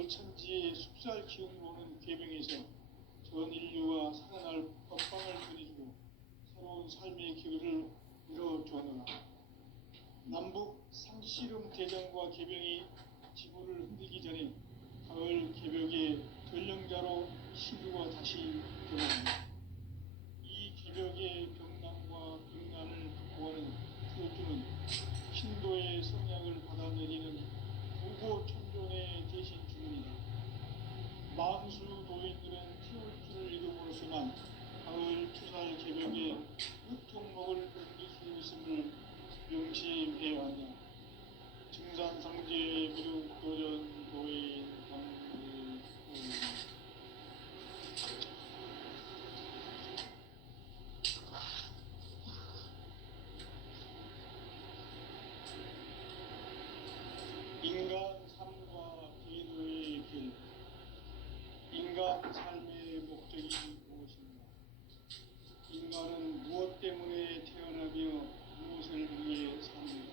가을 천지의 숲살 기운을 오는 계명에서 전 인류와 살아날 법방을 전해주고 새로운 삶의 기회를 이뤄주었노라. 남북 상씨름 대전과 계병이 지구를 흔들기 전에 가을 개벽의 전령자로 시류가 다시 돌아옵니다. 이 개벽의 병난과 병난을 극복하는 교주는 신도의 성약을 받아내리는 부고 천존의 대신 주문이다. 만수 도인들은 태울 줄을 이름으로서만 가을 투살 개벽에 유통목을 옮길 수 있음을 명시해왔다. 증산상제 미륵 도전 도인 강대 인간 삶과 기도의 길. 인간 삶의 목적이 무엇인가? 인간은 무엇 때문에 태어나며 무엇을 위해 삽니까?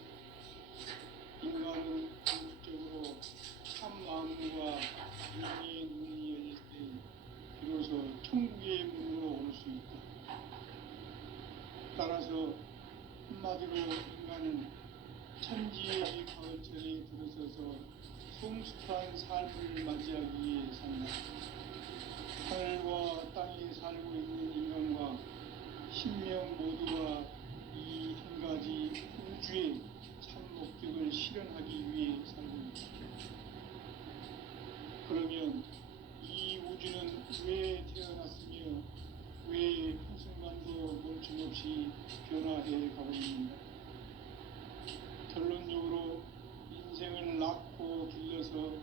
인간은 궁극적으로 참 마음과 윤리의 눈이 열릴 때 비로소 천국의 문으로 올 수 있다. 따라서 한마디로 인간은 천지의 가을철에 들어서서 성숙한 삶을 맞이하기 위해 산다. 하늘과 땅에 살고 있는 인간과 신명 모두가 이 한 가지 우주의 참 목적을 실현하기 위해 살고 있다. 그러면 이 우주는 왜 태어났으며 왜 한순간도 멈춤없이 변화해 가고 있는가? 결론적으로 인생을 낳고 길러서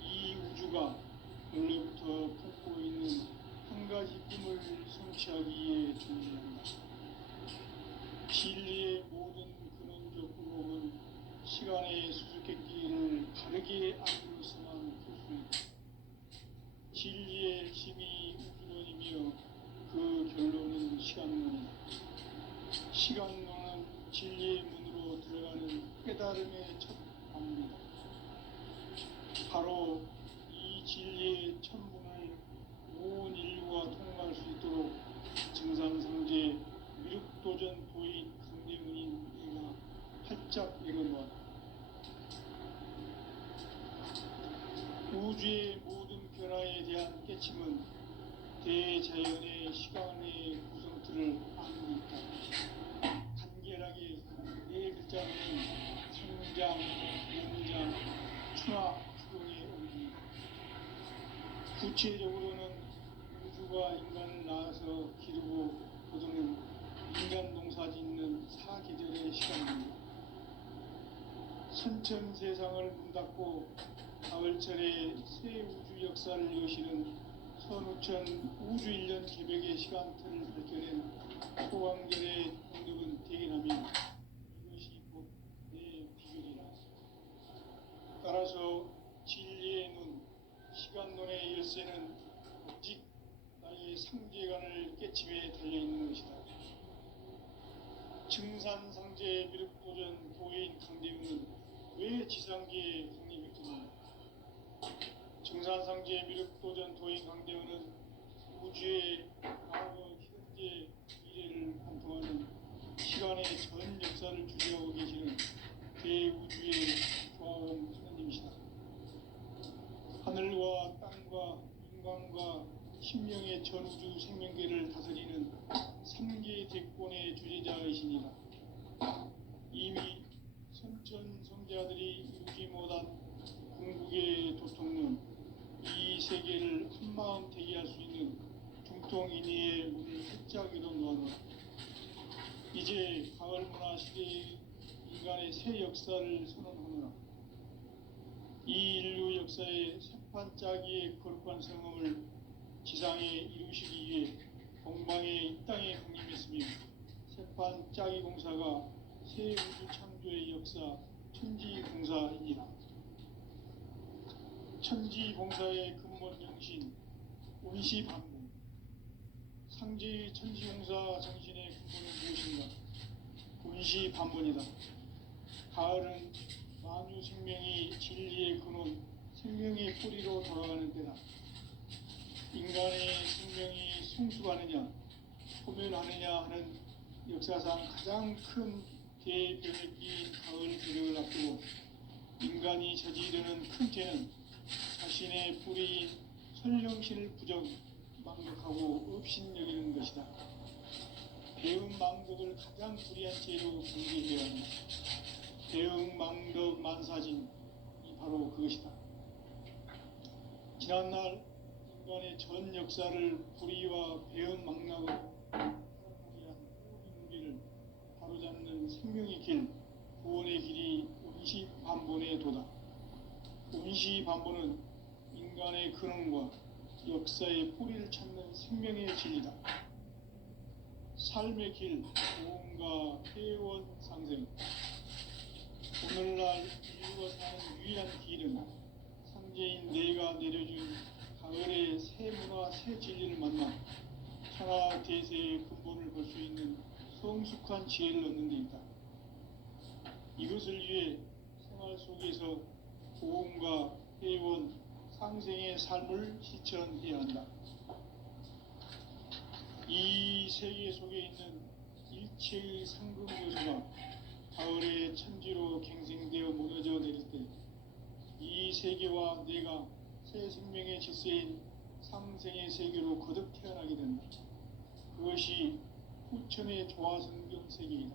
이 우주가 원래부터 품고 있는 한 가지 꿈을 성취하기 위해 존재한다. 진리의 모든 근원적 의혹은 시간의 수수께끼를 바르게 알고서만 풀 수 있다. 진리의 핵심이 우주론이며 그 결론은 시간론이다. 시간론은 진리의 문으로 들어가는 깨달음의 첫 방문이다. 바로 이 진리의 천문을 온 인류가 통과할 수 있도록 증산상제 미륵도전 도인 강대문인 내가 활짝 열어놓았다. 우주의 모든 변화에 대한 깨침은 대자연의 시간의 구성틀을 안고 있다. 간결하게 네 글자는 성장, 연장, 추나 추동의 의미입니다. 구체적으로는 우주가 인간을 낳아서 기르고 거두는 인간 농사 짓는 사계절의 시간입니다. 선천 세상을 문닫고 가을철에 새 우주 역사를 여시는 선우천 우주일년 개벽의 시간틀을 밝혀낸 소강절의 공덕은 대견하며 이것이 곧 내 비결이라. 따라서 진리의 눈, 시간론의 열쇠는 오직 나의 상제관을 깨침에 달려있는 것이다. 증산상제 미륵도전 도인 강대웅은 왜 지상계에 강림했겠는가? 증산상제 미륵도전 도인 강대웅은 우주의 과거, 현재, 미래를 관통하는 시간의 전 역사를 주재하고 계시는 대우주의 조화원 하나님이시다. 하늘과 땅과 인간과 신명의 전우주 생명계를 다스리는 3계 대권의 주재자이시니라. 이미 선천성자들이 이루지 못한 궁극의 도통론, 이 세계를 한마음 대기할 수 있는 중통인의의 문을 활짝 열어놓았노라. 이제 가을문화 시대의 인간의 새 역사를 선언하노라. 이 인류 역사의 새판짜기의 거룩한 성험을 지상에 이루시기 위해 동방에 이 땅에 강림했으며 새판짜기 공사가 새 우주 창조의 역사 천지공사이니라. 천지공사의 근본 정신 운시반문. 상제의 천지공사 정신의 근본은 무엇인가? 운시반문이다. 가을은 만유 생명이 진리의 근원 생명의 뿌리로 돌아가는 때다. 인간의 생명이 성숙하느냐 소멸하느냐 하는 역사상 가장 큰 대변을 끼인 가을 개력을 앞두고 인간이 저지르는 큰 죄는 자신의 뿌리인 선령신을 망각하고 업신여기는 것이다. 배은망덕을 가장 불의한 죄로 경계해야 한다. 배은망덕 만사진이 바로 그것이다. 지난날 인간의 전 역사를 불의와 배은망락으로 타락하게 한 우리를 바로잡는 생명의 길, 구원의 길이 온시반본의 도다. 온시반본은 인간의 근원과 역사의 뿌리를 찾는 생명의 진리다. 삶의 길, 고음과 회원 상생. 오늘날 인류가 사는 유일한 길은 상제인 내가 내려준 가을의 새 문화, 새 진리를 만나 천하 대세의 근본을 볼 수 있는 성숙한 지혜를 얻는 데 있다. 이것을 위해 생활 속에서 고음과 회원, 상생의 삶을 실천해야 한다. 이 세계 속에 있는 일체의 상금 요소가 가을의 천지로 갱생되어 무너져 내릴 때 이 세계와 내가 새 생명의 질서인 상생의 세계로 거듭 태어나게 된다. 그것이 후천의 조화성경 세계이다.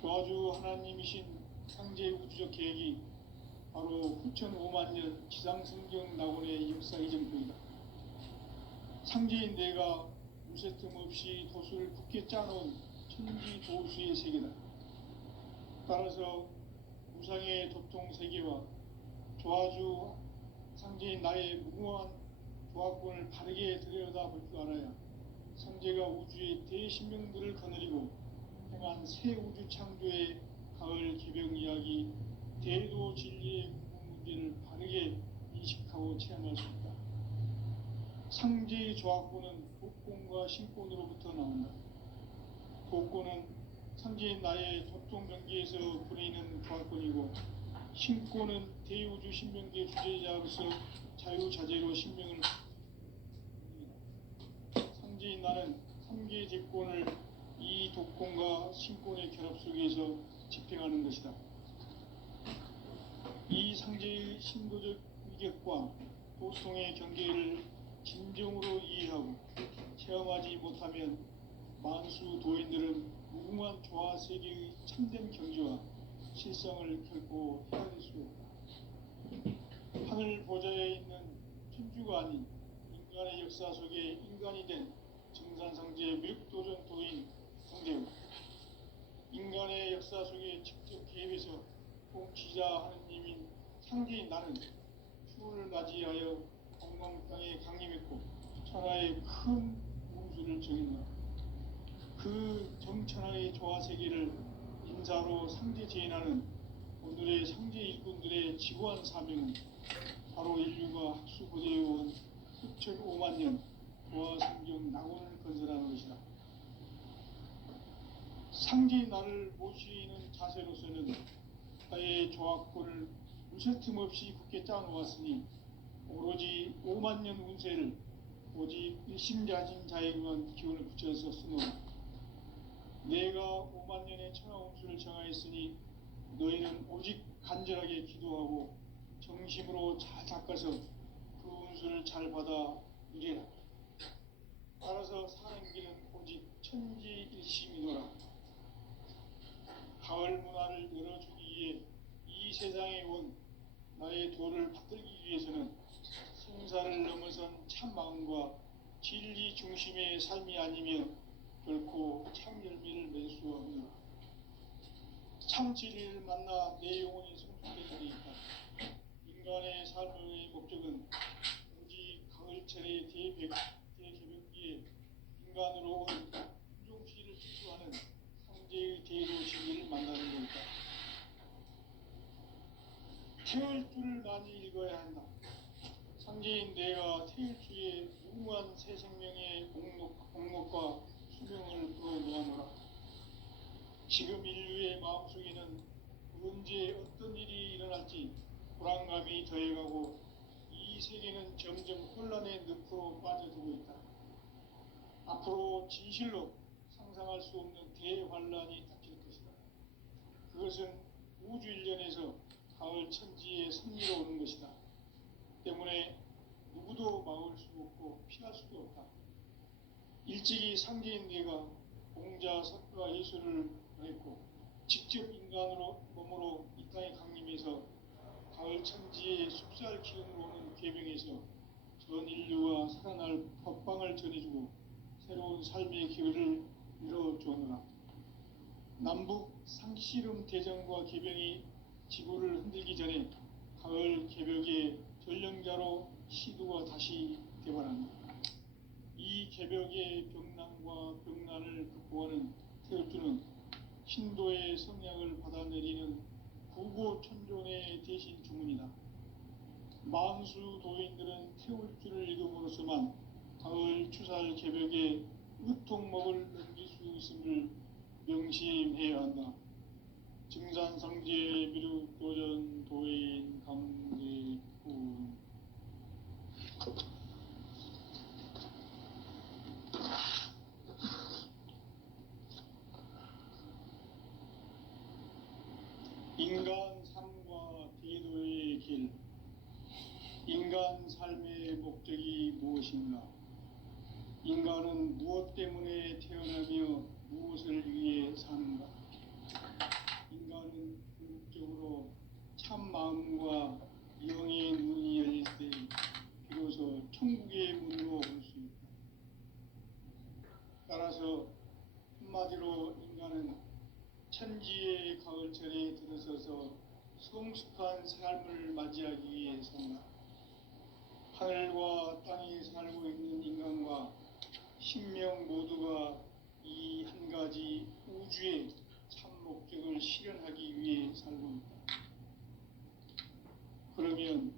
조화주 하나님이신 상제 우주적 계획이 바로 후천 5만 년 지상성경 낙원의 역사의 전부이다. 상제인 내가 무쇠틈 없이 도수를 굳게 짜놓은 천지 도수의 세계다. 따라서 무상의 도통 세계와 조화주 상제인 나의 무궁한 조화권을 바르게 들여다볼 줄 알아야 상제가 우주의 대신명들을 거느리고 행한 새 우주 창조의 가을 기병 이야기 대도 진리의 궁극 문제를 바르게 인식하고 체험할 수 있다. 상제의 조화권은 복권과 신권으로부터 나온다. 복권은 상제인 나의 도통 경계에서 부리는 조화권이고 신권은 대우주 신명계 주제자로서 자유자재로 신명을 상제인 나는 3개 제권을 이 독권과 신권의 결합 속에서 집행하는 것이다. 이 상제의 신도적 위격과 도통의 경계를 진정으로 이해하고 체험하지 못하면 만수 도인들은 무궁한 조화 세계의 참된 경지와 실성을 결코 헤아릴 수 없다. 하늘 보좌에 있는 천주가 아닌 인간의 역사 속에 인간이 된 정산상제 미륵도전 도인 상제우 인간의 역사 속에 직접 개입해서 통치자 하느님인 상제인 나는 추운을 맞이하여 건강 땅에 강림했고 천하의 큰 운수를 정했노라. 그 정천하의 조화세계를 인사로 상제 제인하는 오늘의 상제 일꾼들의 지구한 사명은 바로 인류가 학수고대해온 수천 5만 년 조화성경 낙원을 건설하는 것이다. 상제인 나를 모시는 자세로서는 나의 조화권을 무쇠틈 없이 굳게 짜놓았으니 오로지 5만 년 운세를 오직 일심자진 자에게만 기운을 붙여서 쓰노라. 내가 5만 년의 천하 운수를 정하였으니 너희는 오직 간절하게 기도하고 정심으로 잘 닦아서 그 운수를 잘 받아 누리라. 따라서 사는 길은 오직 천지일심이노라. 가을 문화를 열어주기 위해 이 세상에 온 나의 도를 받들기 위해서는 생사를 넘어선 참 마음과 진리 중심의 삶이 아니면 결코 참 열매를 맺을 수 없노라. 참 진리를 만나 내 영혼이 성숙되는 데 있다. 인간의 삶의 목적은 오직 가을철의 대개벽기에 인간으로 온 인종시를 추구하는 상제의 대도 진리를 만나는 것이다. 태을주를 많이 읽어야 한다. 상제인 내가 태을주의 무궁한 새 생명의 공목과 수명을 불어모아노라. 지금 인류의 마음속에는 언제 어떤 일이 일어날지 불안감이 더해가고 이 세계는 점점 혼란의 늪으로 빠져들고 있다. 앞으로 진실로 상상할 수 없는 대환란이 닥칠 것이다. 그것은 우주 일련에서 가을 천지의 승리로 오는 것이다. 때문에 누구도 막을 수 없고 피할 수도 없다. 일찍이 상제인 네가 공자 석가 예수를 보냈고 직접 인간으로 몸으로 이 땅에 강림해서 가을 천지의 숲살 기운으로 오는 계병에서 전 인류가 살아날 법방을 전해주고 새로운 삶의 기회를 열어주었노라. 남북 상씨름 대전과 계병이 지구를 흔들기 전에 가을 개벽의 전령자로 시도가 다시 개발한다. 이 개벽의 병난과 병난을 극복하는 태엽주는 신도의 성약을 받아내리는 구고천존의 대신 주문이다. 만수 도인들은 태울주를 읽음으로써만 가을 추살 개벽에 으통목을 넘길 수 있음을 명심해야 한다. 증산상제 미륵도전 도인 강대군. 인간 삶과 대도의 길. 인간 삶의 목적이 무엇인가? 인간은 무엇 때문에 태어나며 무엇을 위해 사는가? 인간은 궁극적으로 참 마음과 영의 눈이 열릴 때 비로소 천국의 문으로 올 수 있다. 따라서 한마디로 인간은 천지의 가을철에 들어서서 성숙한 삶을 맞이하기 위해 산다. 하늘과 땅에 살고 있는 인간과 신명 모두가 이 한 가지 우주의 참 목적을 실현하기 위해 살고 있다. 그러면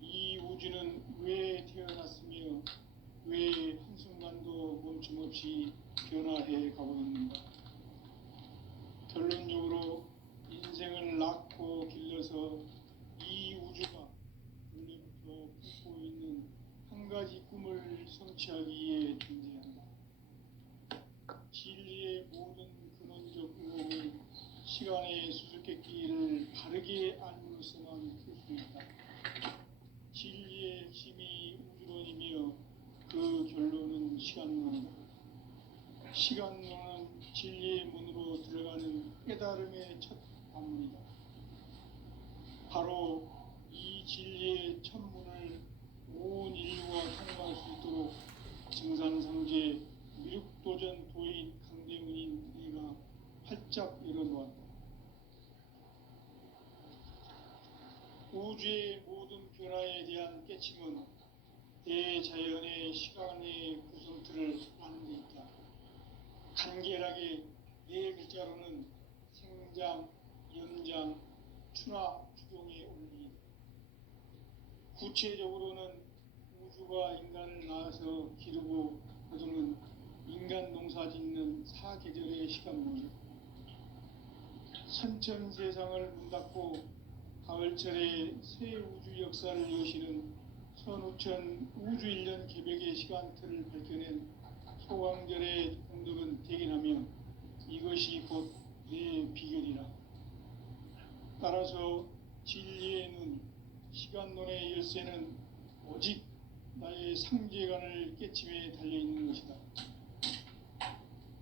이 우주는 왜 태어났으며 왜 한순간도 멈춤없이 변화해 가고 있는가? 결론적으로 인생을 낳고 길러서 이 우주가 원래부터 품고 있는 한 가지 꿈을 성취하기 위해 존재한다. 진리의 모든 근원적 의혹은 시간의 수수께끼를 바르게 알므로서만 풀 수 있다. 진리의 핵심이 우주론이며 그 결론은 시간론이다. 시간론은 진리의 문으로 들어가는 깨달음의 첫 관문이다. 바로 이 진리의 첫 문을 온 인류가 통과할 수 있도록 증산상제 미륵도전 도인 강대문인 네가 활짝 열어놓았다. 우주의 모든 변화에 대한 깨침은 대자연의 시간의 구성틀을 아는 데 있다. 간결하게 네 글자로는 생장, 연장, 추나 추동의 원리. 구체적으로는 우주가 인간을 낳아서 기르고 거두는 인간 농사 짓는 사계절의 시간문이다. 선천 세상을 문 닫고 가을철에 새 우주 역사를 여시는 선우천 우주일년 개벽의 시간틀을 밝혀낸 소강절의 공덕은 대견하며 이것이 곧 내 비결이라. 따라서 진리의 눈, 시간론의 열쇠는 오직 나의 상제관을 깨침에 달려있는 것이다.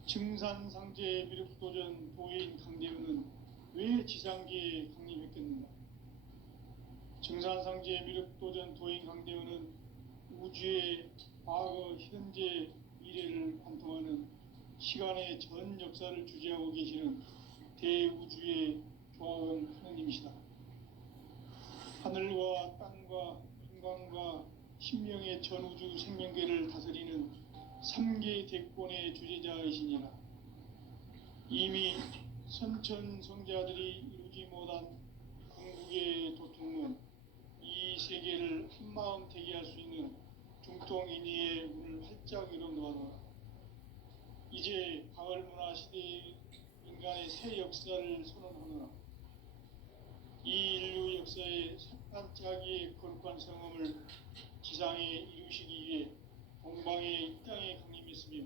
증산상제 미륵도전 도인 강대훈은 왜 지상계에 강림했겠는가? 증산상제 미륵도전 도인 강대훈은 우주의 과거, 현재, 미래를 관통하는 시간의 전 역사를 주재하고 계시는 대우주의 조화원 하느님이시다. 하늘과 땅과 인간과 신명의 전우주 생명계를 다스리는 3개 대권의 주제자이시니라. 이미 선천성자들이 이루지 못한 궁극의 도통문, 이 세계를 한마음 되게 할 수 있는 중통인의의 문을 활짝 열어놓아라. 이제 가을 문화 시대의 인간의 새 역사를 선언하노라. 이 인류 역사의 한 짜기의 거룩한 성음을 지상에 이루시기 위해 동방의 이 땅에 강림했으며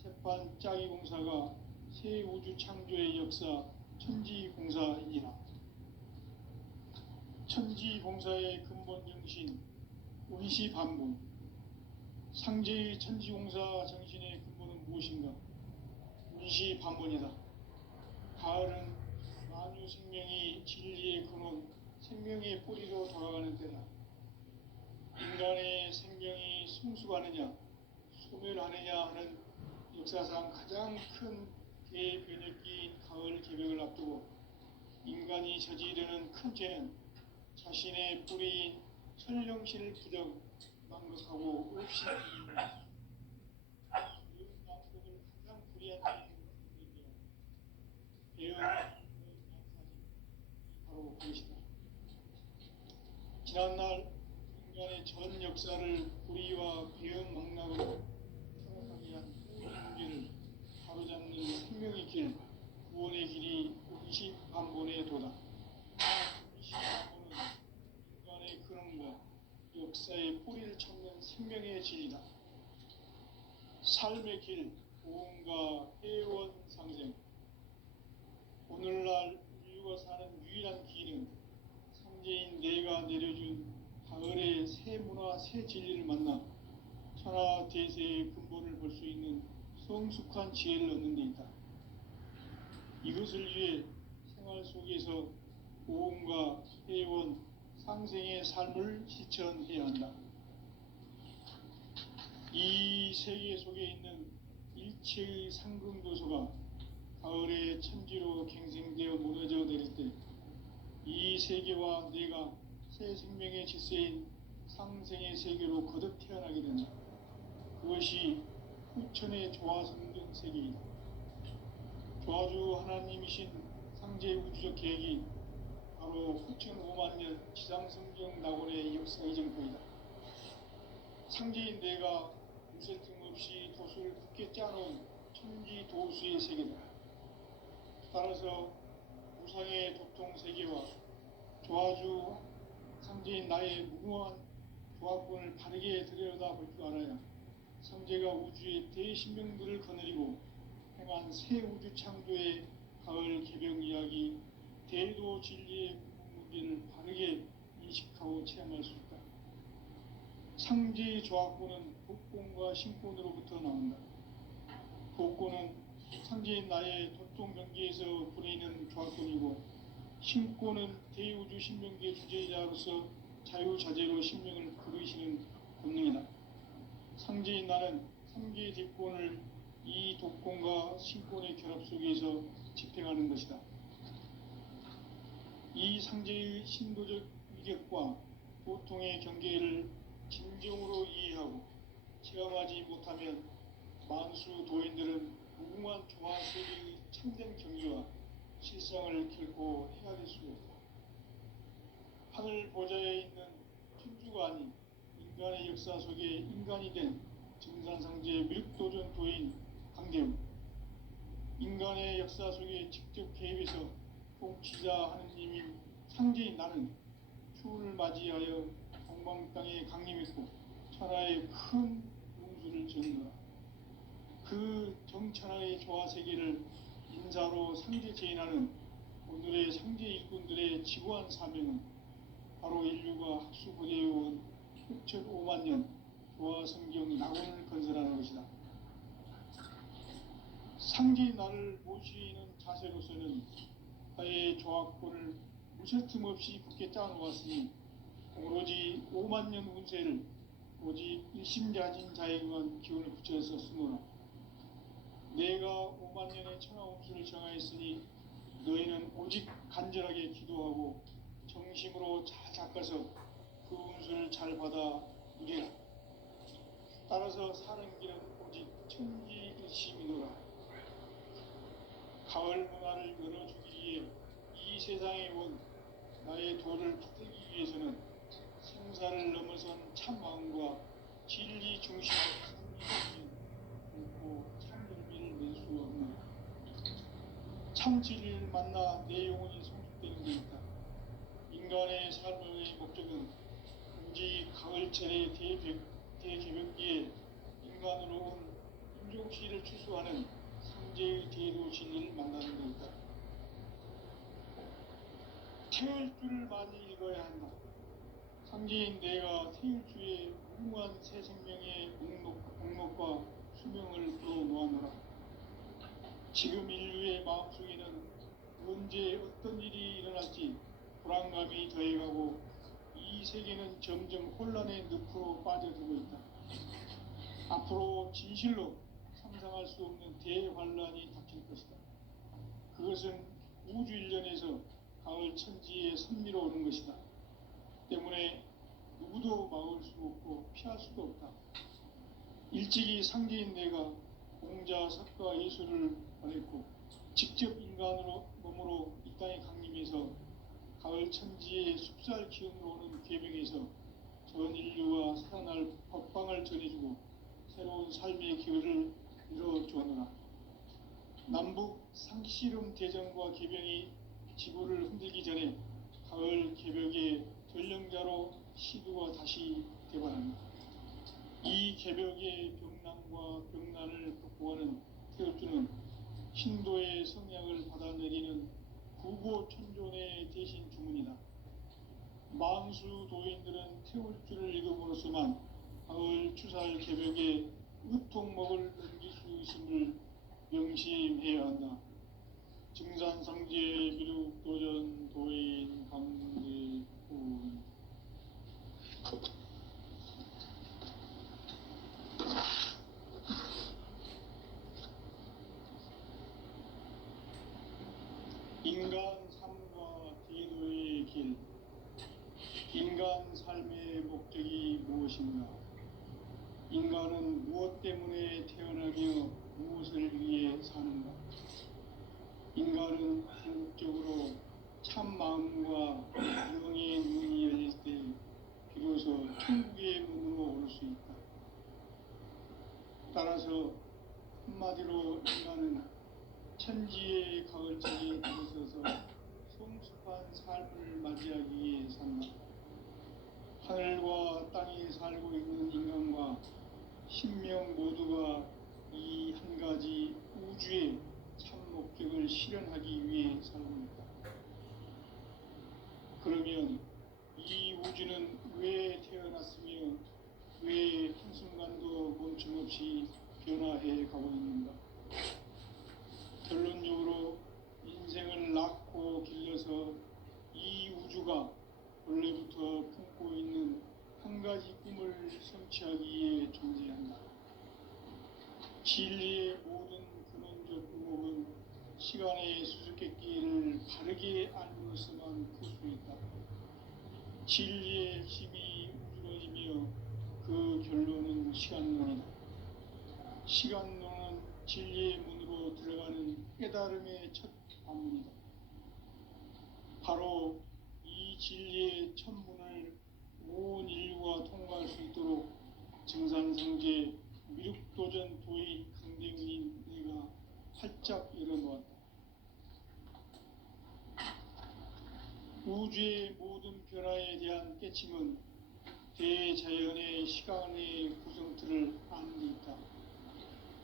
새판 짜기 공사가 새 우주 창조의 역사 천지공사이니라. 천지공사의 근본 정신 운시반본. 상제의 천지공사 정신의 근본은 무엇인가? 운시반본이다. 가을은 만유 생명이 진리의 근원, 생명의 뿌리로 돌아가는 때다. 인간의 생명이 성숙하느냐, 소멸하느냐 하는 역사상 가장 큰 대변혁기인 가을 개벽을 앞두고 인간이 저지르는 큰 죄는 자신의 뿌리인 천령신을 부정 망각하고 없이 그 망각을 가장 불이한 죄인 배은 양사지 바로 그것이다. 지난날 인간의 전 역사를 불의와 배은 망락으로 타락하게 한 문제를 바로잡는 생명의 길, 구원의 길이 운시반본의 도다. 운시반본은 인간의 근원과 역사의 뿌리를 찾는 생명의 진리다. 삶의 길, 보험과 회원 상생. 오늘날 인류가 사는 유일한 길은 상제인 내가 내려준 가을의 새 문화, 새 진리를 만나 천하 대세의 근본을 볼 수 있는 성숙한 지혜를 얻는 데 있다. 이것을 위해 생활 속에서 보험과 회원, 상생의 삶을 실천해야 한다. 이 세계 속에 있는 일체의 상금도서가 가을의 천지로 갱생되어 무너져 내릴 때 이 세계와 내가 새 생명의 질서인 상생의 세계로 거듭 태어나게 된다. 그것이 후천의 조화성경 세계이다. 조화주 하나님이신 상제 우주적 계획이 바로 후천 5만 년 지상성경 낙원의 역사 이전거이다. 상제인 내가 무쇠 틈없이 도수를 굳게 짜놓은 천지 도수의 세계다. 따라서 무상의 도통 세계와 조화주 상제인 나의 무궁한 조합권을 바르게 들여다볼 줄 알아야 상제가 우주의 대신명들을 거느리고 행한 새 우주 창조의 가을 개벽 이야기, 대도 진리의 문제를 바르게 인식하고 체험할 수 있다. 상제의 조합권은 복권과 신권으로부터 나온다. 복권은 상제인 나의 도통 경계에서 부리는 조합권이고, 신권은 대우주 신명기의 주제자로서 자유자재로 신명을 부르시는 권능이다. 상제인 나는 3개의 뒷권을 이 독권과 신권의 결합 속에서 집행하는 것이다. 이 상제의 신도적 위격과 보통의 경계를 진정으로 이해하고 체험하지 못하면 만수 도인들은 무궁한 조화 세계의 참된 경지와 실상을 결코 헤아릴 수 없다. 하늘 보좌에 있는 천주가 아닌 인간의 역사 속에 인간이 된 증산상제 밀도전 도인 강대웅, 인간의 역사 속에 직접 개입해서 통치자 하느님인 상제인 나는 추운을 맞이하여 동방 땅에 강림했고 천하의 큰 용수를 지은 거라. 그 정천하의 조화 세계를 인사로 상제 제인하는 오늘의 상제 일꾼들의 지구한 사명은 바로 인류가 학수고대해온 6,5만 년 조화 성경 낙원을 건설하는 것이다. 상제인 나를 모시는 자세로서는 나의 조합권을 무쇠틈 없이 굳게 짜놓았으니 오로지 5만 년 운세를 오직 일심자진 자에게만 기운을 붙여서 쓰노라. 내가 5만 년의 천하 운수를 정하였으니 너희는 오직 간절하게 기도하고 정심으로 잘 닦아서 그 운수를 잘 받아 누리라. 따라서 사는 길은 오직 천지일심이노라. 가을 문화를 열어주기 위해 이 세상에 온 나의 도를 붙들기 위해서는 생사를 넘어선 참 마음과 진리 중심의 삶이 결코 참 열매를 낼 수 없는 참 진리를 만나 내 영혼이 성숙되는 데 있다. 인간의 삶의 목적은 오직 가을철의 대개벽기에 인간으로 온 임종시를 추수하는 상제의 대도신을 만나는 것이다. 태일주를 많이 읽어야 한다. 상제인 내가 태일주의 무궁한 새 생명의 목록과 수명을 풀어놓았노라. 지금 인류의 마음속에는 언제 어떤 일이 일어날지 불안감이 더해가고 이 세계는 점점 혼란의 늪으로 빠져들고 있다. 앞으로 진실로 상상할 수 없는 대환란이 닥칠 것이다. 그것은 우주 일련에서 가을 천지에 선미로 오는 것이다. 때문에 누구도 막을 수 없고 피할 수도 없다. 일찍이 상제인 내가 공자, 석가, 예수를 보냈고 직접 인간으로 몸으로 이 땅에 강림해서 가을 천지의 숲살 기운으로 오는 계명에서 전 인류와 살아날 법방을 전해주고 새로운 삶의 기회를 이뤄주었노라. 남북 상씨름 대전과 계병이 지구를 흔들기 전에 가을 개벽의 전령자로 시두가 다시 개발합니다. 이 개벽의 병난과 병난을 극복하는 태엽주는 신도의 성약을 받아내리는 구고천존의 대신 주문이다. 만수 도인들은 태울주를 읽음으로써만 가을 추살 개벽의 의통목을 넘길 수 있음을 명심해야 한다. 증산상제 미륵도전 도인 강대군. 인간 삶과 제도의 길. 인간 삶의 목적이 무엇인가? 인간은 무엇 때문에 태어나며 무엇을 위해 사는가? 인간은 궁극적으로 참 마음과 영의 문이 열릴 때 비로소 천국의 문으로 올 수 있다. 따라서 한마디로 인간은 천지의 가을철에 들어서서 성숙한 삶을 맞이하기 위해 산다. 하늘과 땅에 살고 있는 인간과 신명 모두가 이 한 가지 우주의 참 목적을 실현하기 위해 살고 있다. 그러면 이 우주는 왜 태어났으며 왜 한순간도 멈춤없이 변화해 가고 있는가? 결론적으로 인생을 낳고 길러서 이 우주가 원래부터 품고 있는 한 가지 꿈을 성취하기 위해 존재한다. 진리의 모든 근원적 의목은 시간의 수수께끼를 바르게 알므로서만 풀 수 있다. 진리의 핵심이 우주론이며 그 결론은 시간론이다. 시간론은 진리의 문으로 들어가는 깨달음의 첫 관문이다. 바로 이 진리의 첫 문을 온 인류가 통과할 수 있도록 증산상제 미륵도전 도인 강대훈인 내가 활짝 열어놓았다. 우주의 모든 변화에 대한 깨침은 대자연의 시간의 구성틀을 아는 데 있다.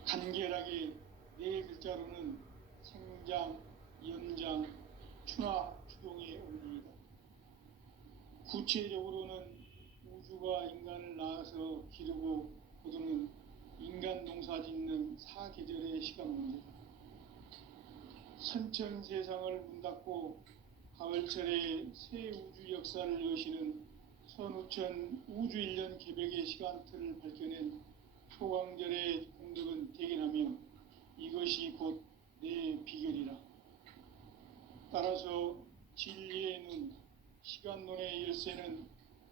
간결하게 네 글자로는 생장, 연장, 추나 추동의 원리이다. 구체적으로는 우주가 인간을 낳아서 기르고 거두는 인간 농사 짓는 사계절의 시간 문제다. 선천 세상을 문 닫고 가을철에 새 우주 역사를 여시는 선우천 우주 1년 개벽의 시간틀을 밝혀낸 초강절의 공덕은 대견하며 이것이 곧 내 비결이라. 따라서 진리의 눈, 시간론의 열쇠는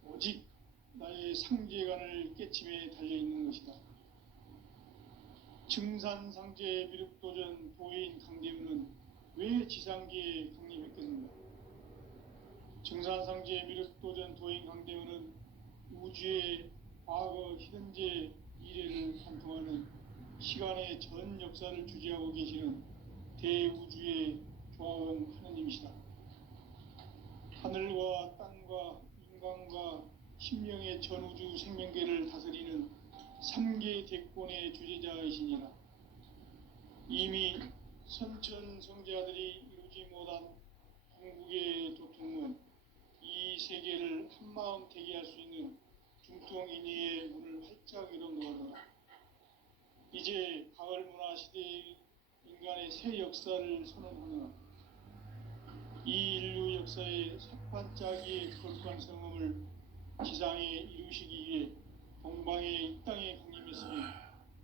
오직 나의 상제관을 깨침에 달려있는 것이다. 증산상제 미륵도전 도인 강대훈은 왜 지상계에 강림했겠는가? 증산상제 미륵도전 도인 강대훈은 우주의 과거, 현재, 미래를 관통하는 시간의 전 역사를 주재하고 계시는 대우주의 조화원 하느님이시다. 하늘과 땅과 인간과 신명의 전우주 생명계를 다스리는 삼계 대권의 주제자이시니라. 이미 선천성자들이 이루지 못한 궁극의 도통은 이 세계를 한마음 되게 할 수 있는 중통인의의 문을 활짝 열어놓으노라. 이제 가을 문화 시대의 인간의 새 역사를 선언하노라. 이 인류 역사의 새반짝이의 거룩한 성음을 지상에 이루시기 위해 동방의 이 땅에 강림했으며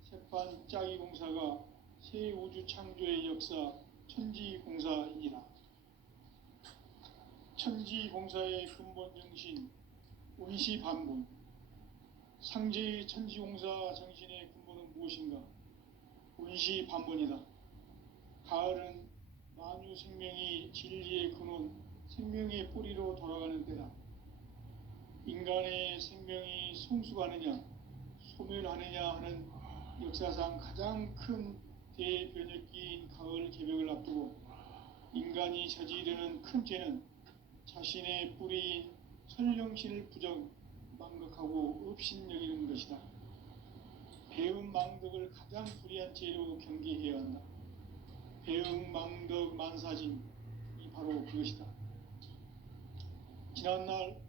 새반짝이 공사가 새 우주 창조의 역사 천지공사이니라. 천지공사의 근본 정신 운시반본. 상제의 천지공사 정신의 근본은 무엇인가? 운시반본이다. 가을은 만유 생명이 진리의 근원, 생명의 뿌리로 돌아가는 때다. 인간의 생명이 성숙하느냐, 소멸하느냐 하는 역사상 가장 큰 대변혁기인 가을 개벽을 앞두고 인간이 저지르는 큰 죄는 자신의 뿌리인 선령신을 망각하고 업신여기는 것이다. 배은망덕을 가장 불의한 죄로 경계해야 한다. 배은망덕 만사진이 바로 그것이다. 지난날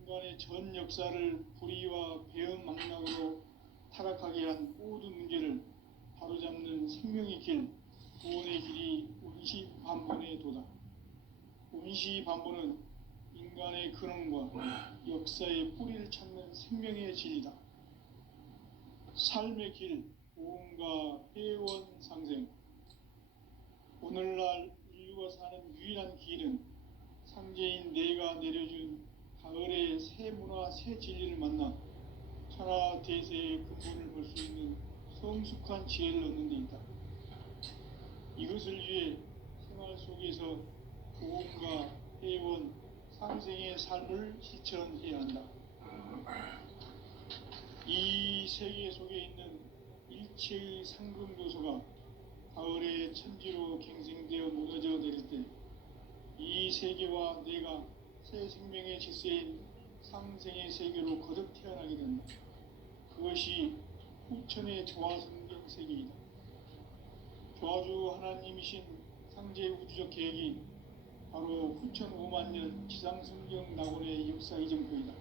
인간의 전 역사를 불의와 배은망락으로 타락하게 한 모든 문제를 바로잡는 생명의 길, 구원의 길이 운시반본의 도다. 운시반본은 인간의 근원과 역사의 뿌리를 찾는 생명의 진리다. 삶의 길, 보험과 회원 상생. 오늘날 인류가 사는 유일한 길은 상제인 내가 내려준 가을의 새 문화, 새 진리를 만나 천하 대세의 근본을 볼 수 있는 성숙한 지혜를 얻는 데 있다. 이것을 위해 생활 속에서 보험과 회원, 상생의 삶을 실천해야 한다. 이 세계 속에 있는 일체의 상금 요소가 가을의 천지로 갱생되어 무너져 내릴 때 이 세계와 내가 새 생명의 질서인 상생의 세계로 거듭 태어나게 된다. 그것이 후천의 조화성경 세계이다. 조화주 하나님이신 상제 우주적 계획이 바로 후천 5만년 지상성경 낙원의 역사 이정표이다.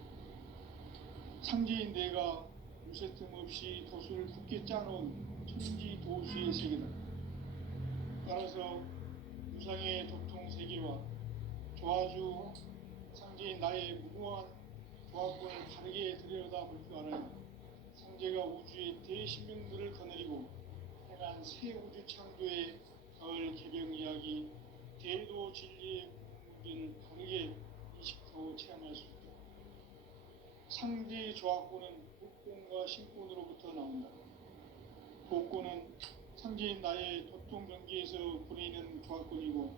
상제인 내가 무쇠 틈 없이 도수를 굳게 짜놓은 천지 도수의 세계다. 따라서 무상의 도통 세계와 조화주 상제인 나의 무모한 조화권을 다르게 들여다볼 줄 알아야 상제가 우주의 대신명들을 거느리고 행한 새 우주 창조의 가을 개병 이야기, 대도 진리의 문제를 다르게 인식하고 체험할 수 있다. 상제의 조화권은 복권과 신권으로부터 나온다. 복권은 상제인 나의 도통 경계에서 부리는 조화권이고,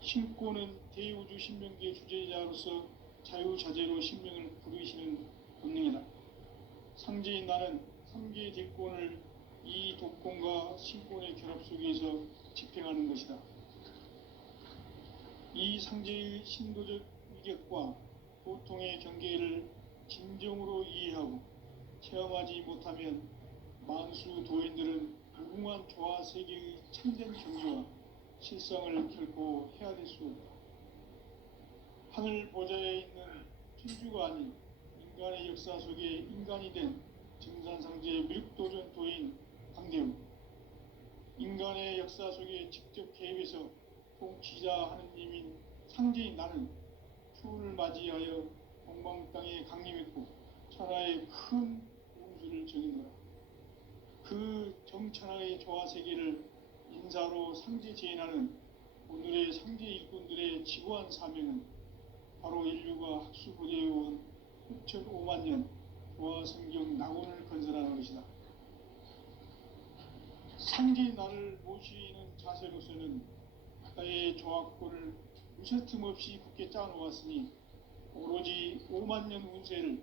신권은 대우주 신명기의 주제자로서 자유자재로 신명을 부르시는 본능이다. 상제인 나는 3개의 뒷권을 이 독권과 신권의 결합 속에서 집행하는 것이다. 이 상제의 신도적 위격과 보통의 경계를 진정으로 이해하고 체험하지 못하면 만수 도인들은 무궁한 조화 세계의 참된 경지와 실상을 결코 헤아릴 수 없다. 하늘 보좌에 있는 천주가 아닌 인간의 역사 속에 인간이 된 증산상제의 밀육도전 도인 강대우, 인간의 역사 속에 직접 개입해서 통치자 하느님인 상제인 나는 추운을 맞이하여 동방 땅에 강림했고 천하의 큰 홍수를 정인노라. 그 정천하의 조화 세계를 인사로 상제 제인하는 오늘의 상제 일꾼들의 지고한 사명은 바로 인류가 학수고대해온 6,5만 년 조화 성경 낙원을 건설하는 것이다. 상제의 나를 모시는 자세로서는 나의 조화권을 무쇠 틈 없이 굳게 짜놓았으니 오로지 5만 년 운세를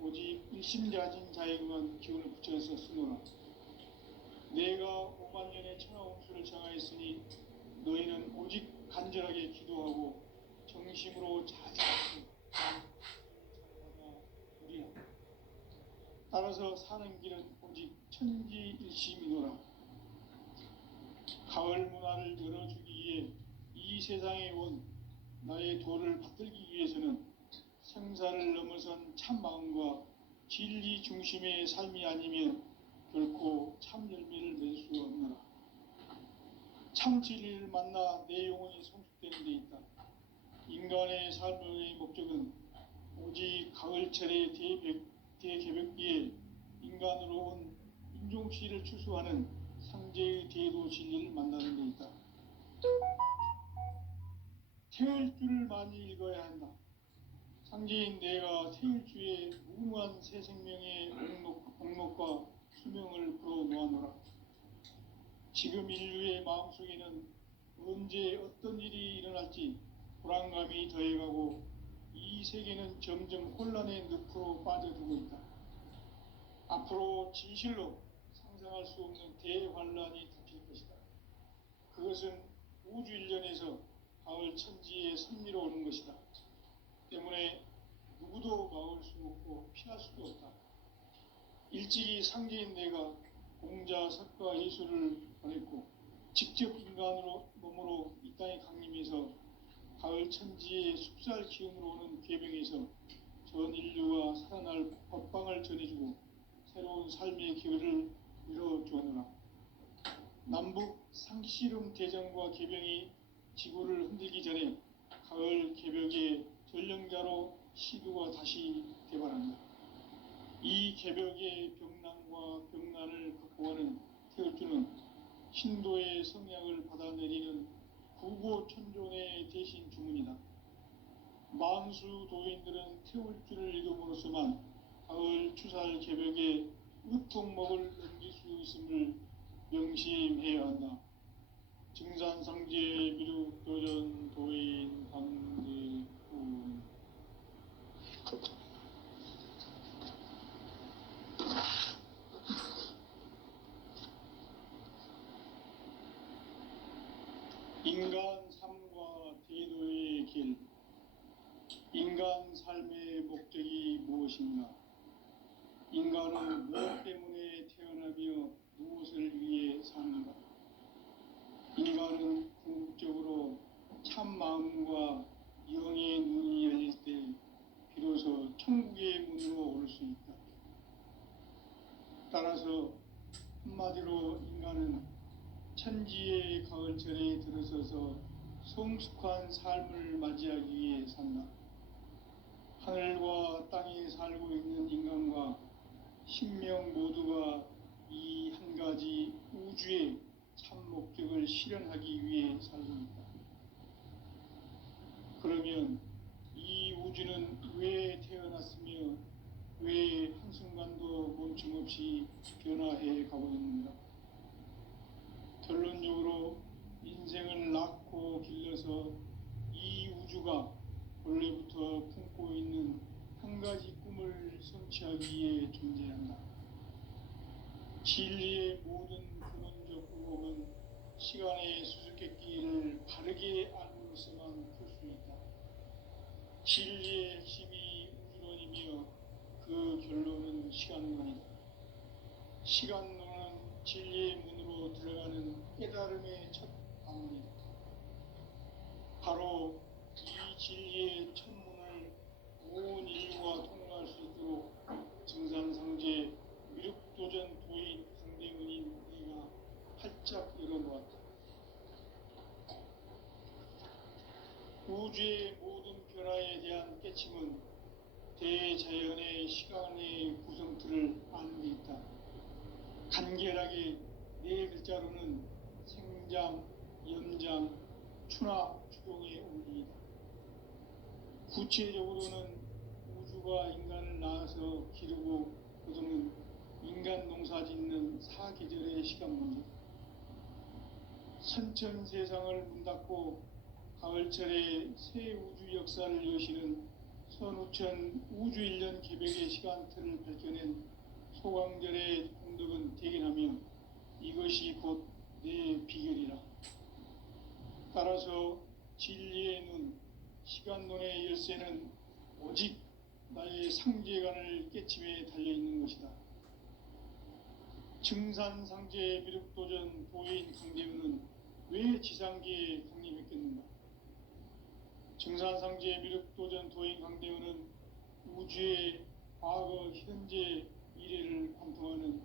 오직 일심자진 자에게만 기운을 붙여서 쓰노라. 내가 5만 년의 천하 운수를 정하였으니 너희는 오직 간절하게 기도하고 정심으로 자제하고 우리야. 따라서 사는 길은 오직 천지일심이노라. 가을 문화를 열어주기 위해 이 세상에 온 나의 도를 받들기 위해서는 생사를 넘어선 참 마음과 진리 중심의 삶이 아니면 결코 참 열매를 맺을 수 없노라. 참 진리를 만나 내 영혼이 성숙되는 데 있다. 인간의 삶의 목적은 오직 가을철의 대개벽기에 인간으로 온 인종시를 추수하는 상제의 대도 진리를 만나는 데 있다. 태일주를 많이 읽어야 한다. 상제인 내가 태일주의 무궁한 새 생명의 목록과 수명을 풀어놓아노라. 지금 인류의 마음속에는 언제 어떤 일이 일어날지 불안감이 더해가고 이 세계는 점점 혼란의 늪으로 빠져들고 있다. 앞으로 진실로 상상할 수 없는 대환란이 닥칠 것이다. 그것은 우주 일련에서 가을 천지의 섭리로 오는 것이다. 때문에 누구도 막을 수 없고 피할 수도 없다. 일찍이 상제인 내가 공자, 석가, 예수를 보냈고 직접 인간으로 몸으로 이 땅에 강림해서 가을 천지의 숲살 기운으로 오는 궤병에서 전 인류가 살아날 법방을 전해주고 새로운 삶의 기회를 이뤄주었노라. 남북 상씨름 대전과 개병이 지구를 흔들기 전에 가을 개벽의 전령자로 시두가 다시 개발한다. 이 개벽의 병난과 병난을 극복하는 태울주는 신도의 성약을 받아내리는 구고천존의 대신 주문이다. 만수 도인들은 태울주를 읽음으로써만 가을 추살 개벽의 으통목을 넘길 수 있음을 명심해야 한다. 증산상제 미륵도전 도인 강제군. 인간 삶과 대도의 길. 인간 삶의 목적이 무엇인가? 인간은 무엇 때문에 태어나며 무엇을 위해 사는가? 인간은 궁극적으로 참 마음과 영의 눈이 열릴 때 비로소 천국의 문으로 올 수 있다. 따라서 한마디로 인간은 천지의 가을철에 들어서서 성숙한 삶을 맞이하기 위해 산다. 하늘과 땅에 살고 있는 인간과 신명 모두가 이 한 가지 우주의 참 목적을 실현하기 위해 살고 있다. 그러면 이 우주는 왜 태어났으며 왜 한순간도 멈춤없이 변화해 가고 있는가? 결론적으로 인생을 낳고 길러서 이 우주가 원래부터 품고 있는 한 가지 꿈을 성취하기 위해 존재한다. 진리의 모든 근원적 의혹은 시간의 수수께끼를 바르게 알므로서만 풀 수 있다. 진리의 핵심이 우주론이며 그 결론은 시간론이다. 시간론은 진리의 문으로 들어가는 깨달음의 첫 방문이다. 바로 이 진리의 첫 문을 온 인류가 통과할 수 있도록 증산상제 미륵도전 도인 강대문인 네가 활짝 열어놓았다. 우주의 모든 변화에 대한 깨침은 대자연의 시간의 구성틀을 아는 데 있다. 간결하게 네 글자로는 생장, 연장, 추나 추동의 원리이다. 구체적으로는 우주가 인간을 낳아서 기르고 거두는 인간 농사 짓는 사계절의 시간 문제. 선천 세상을 문 닫고 가을철에 새 우주 역사를 여시는 선우천 우주 1년 개벽의 시간틀을 밝혀낸 소강절의 공덕은 대견하며 이것이 곧 내 비결이라. 따라서 진리의 눈, 시간론의 열쇠는 오직 나의 상제관을 깨침에 달려있는 것이다. 증산상제 미륵도전 도인 강대우는 왜 지상계에 강림했겠는가? 증산상제 미륵도전 도인 강대우는 우주의 과거, 현재, 미래를 관통하는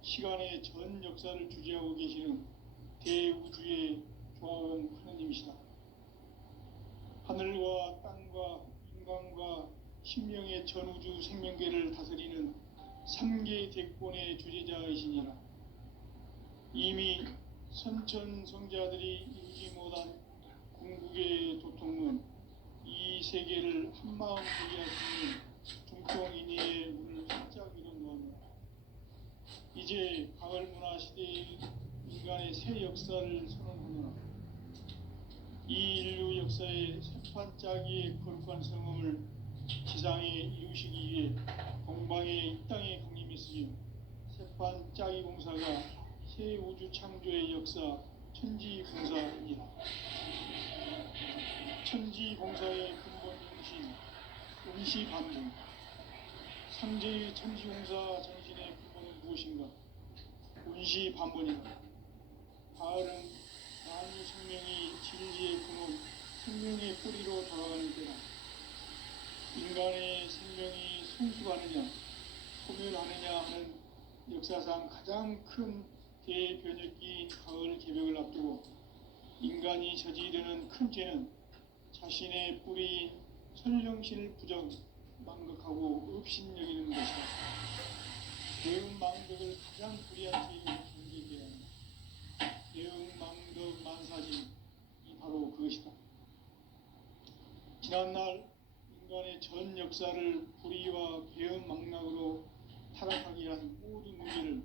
시간의 전 역사를 주재하고 계시는 대우주의 조화원 하느님이시다. 하늘과 땅과 인간과 신명의 전우주 생명계를 다스리는 3개 대권의 주재자이시니라. 이미 선천성자들이 이루지 못한 궁극의 도통론, 이 세계를 한마음 되게 할 수 있는 중통인의의 문을 활짝 열어놓았노라. 이제 가을 문화 시대의 인간의 새 역사를 선언하노라. 이 인류 역사의 새판짜기의 거룩한 성음을 지상에 이루시기 위해 동방의 이 땅에 강림했으며 새판짜기 공사가 새 우주 창조의 역사 천지공사입니다. 천지공사의 근본 정신 운시반분. 상제의 천지공사 정신의 근본은 무엇인가? 운시반분이다. 가을은 만유 생명이 진리의 근원, 생명의 뿌리로 돌아가는 때다. 인간의 생명이 성숙하느냐, 소멸하느냐 하는 역사상 가장 큰 대변혁기인 가을 개벽을 앞두고 인간이 저지르는 큰 죄는 자신의 뿌리인 설령신을 부정, 망극하고 업신여기는 것이다. 대응망덕을 가장 불의한 죄로 경계해야 한다. 대응망덕 만사지, 이 바로 그것이다. 지난날 인간의 전 역사를 불의와 배은망락으로 타락하게 한 모든 문제를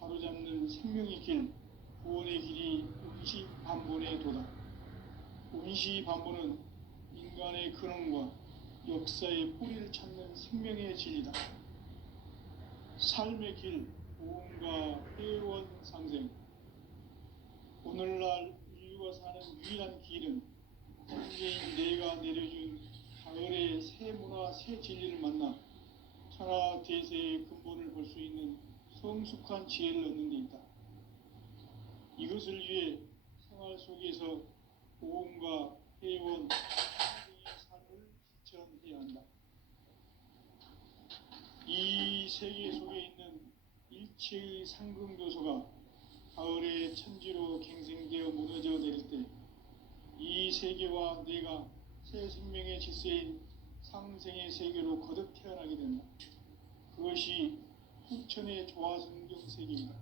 바로잡는 생명의 길, 구원의 길이 운시반본의 도다. 운시반본은 인간의 근원과 역사의 뿌리를 찾는 생명의 진리다. 삶의 길, 보험과 회원 상생. 오늘날 인류가 사는 유일한 길은 현재인 내가 내려준 가을의 새 문화, 새 진리를 만나 천하 대세의 근본을 볼 수 있는 성숙한 지혜를 얻는 데 있다. 이것을 위해 생활 속에서 보험과 회원, 상생의 삶을 실천해야 한다. 이 세계 속에 있는 일체의 상승교소가 가을의 천지로 갱생되어 무너져 내릴 때 이 세계와 내가 새 생명의 질서인 상생의 세계로 거듭 태어나게 된다. 그것이 후천의 조화성경 세계이다.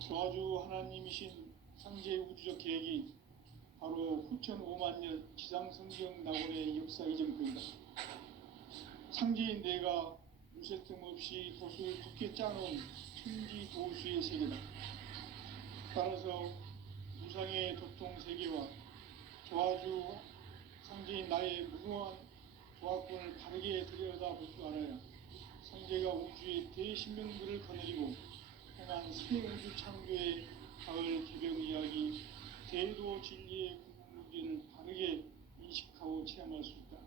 조화주 하나님이신 상제 우주적 계획이 바로 후천 5만년 지상성경 낙원의 역사 이전표이다. 상제인 내가 무쇠 틈 없이 도수를 굳게 짜놓은 천지 도수의 세계다. 따라서 무상의 도통 세계와 조화주 상제인 나의 무궁한 조화권을 바르게 들여다볼 줄 알아야 상제가 우주의 대신명들을 거느리고 행한 새 우주 창조의 가을 개벽 이야기, 대도 진리의 궁극 문제를 바르게 인식하고 체험할 수 있다.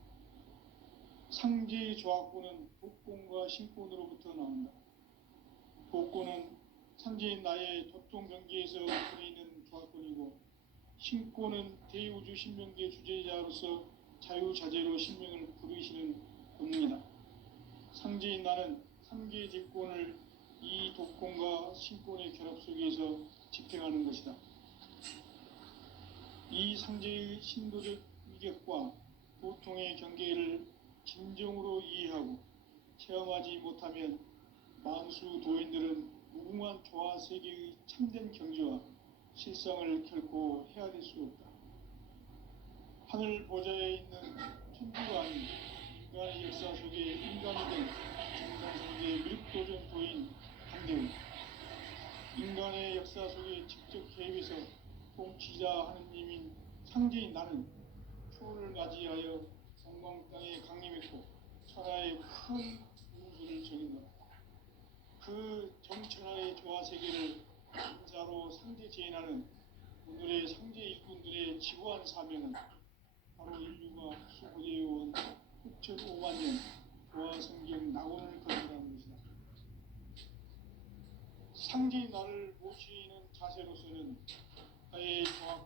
상제의 조화권은 복권과 신권으로부터 나온다. 복권은 상제인 나의 도통 경계에서 부리는 조화권이고, 신권은 대우주 신명계 주제자로서 자유자재로 신명을 부르시는 본능이다. 상제인 나는 3개의 뒷권을 이 독권과 신권의 결합 속에서 집행하는 것이다. 이 상제의 신도적 위격과 보통의 경계를 진정으로 이해하고 체험하지 못하면 만수 도인들은 무궁한 조화 세계의 참된 경지와 실상을 결코 헤아릴 수 없다. 하늘 보좌에 있는 천주가 아닌 인간의 역사 속에 인간이 된 증산상계 미륵도전 도인 강대우. 인간의 역사 속에 직접 개입해서 통치자 하느님인 상제인 나는 초를 맞이하여 성광 땅에 강림했고 천하의 큰 우주를 정인다. 그 정천하의 조화 세계를 인자로 상제 제인하는 오늘의 상제 일꾼들의 지구한 사명은 바로 인류가 수고해온 6,500만 년 도화 성경 낙원을 건설하는 것이다. 상지 나를 모시는 자세로서는 나의 종합